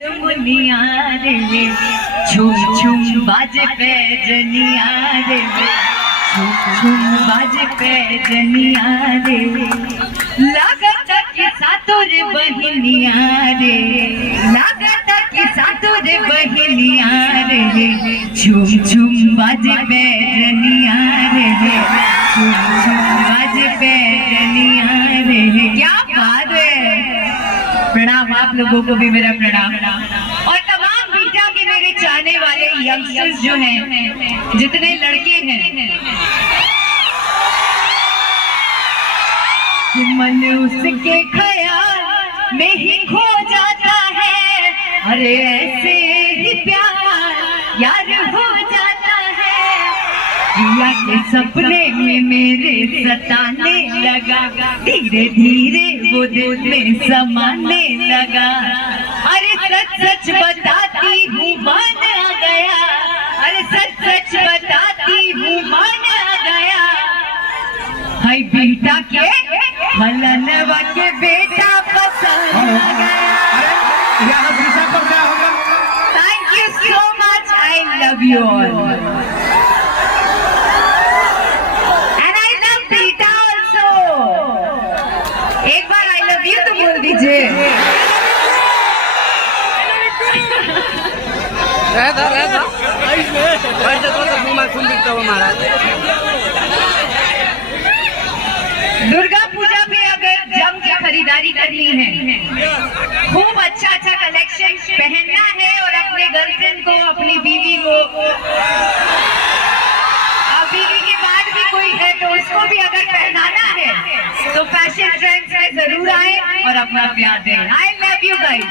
मुनिया रे छुम छुम बाजे पे जनिया रे छुम छुम बाजे पे जनिया रे लागत कि सातोर बहिनिया रे लागत कि सातोर बहिनिया रे छुम छुम बाजे पे जनिया रे छुम छुम बाजे पे जनिया रे। क्या बात है। प्रणाम आप लोगों को भी मेरा प्रणाम और तमाम बीटा के मेरे चाहने वाले यंगस्टर्स जो हैं, जितने लड़के हैं, मन उसके ख्याल में ही खो जाता है। अरे ऐसे ही प्यार यार हो जाता है। पिया के सपने में मेरे सताने लगा, धीरे धीरे वो दिल में समाने लगा। अरे सच सच बताती हूँ मान आ गया, अरे सच सच बताती हूँ मान आ गया। हाय बेटा के हलनवा के बेटा पसंद आ गया। Thank you so much, I love you all. एक बार आई लव यू तो बोल दीजिए। दुर्गा पूजा पे अगर जम के खरीदारी करनी है, खूब अच्छा अच्छा कलेक्शन पहनना है और अपने गर्लफ्रेंड को, अपनी बीवी को, बीवी के बाद भी कोई है तो उसको भी अगर पहनाना है तो फैशन ट्रेंड्स में जरूर आए और अपना प्यार दें। I love you guys.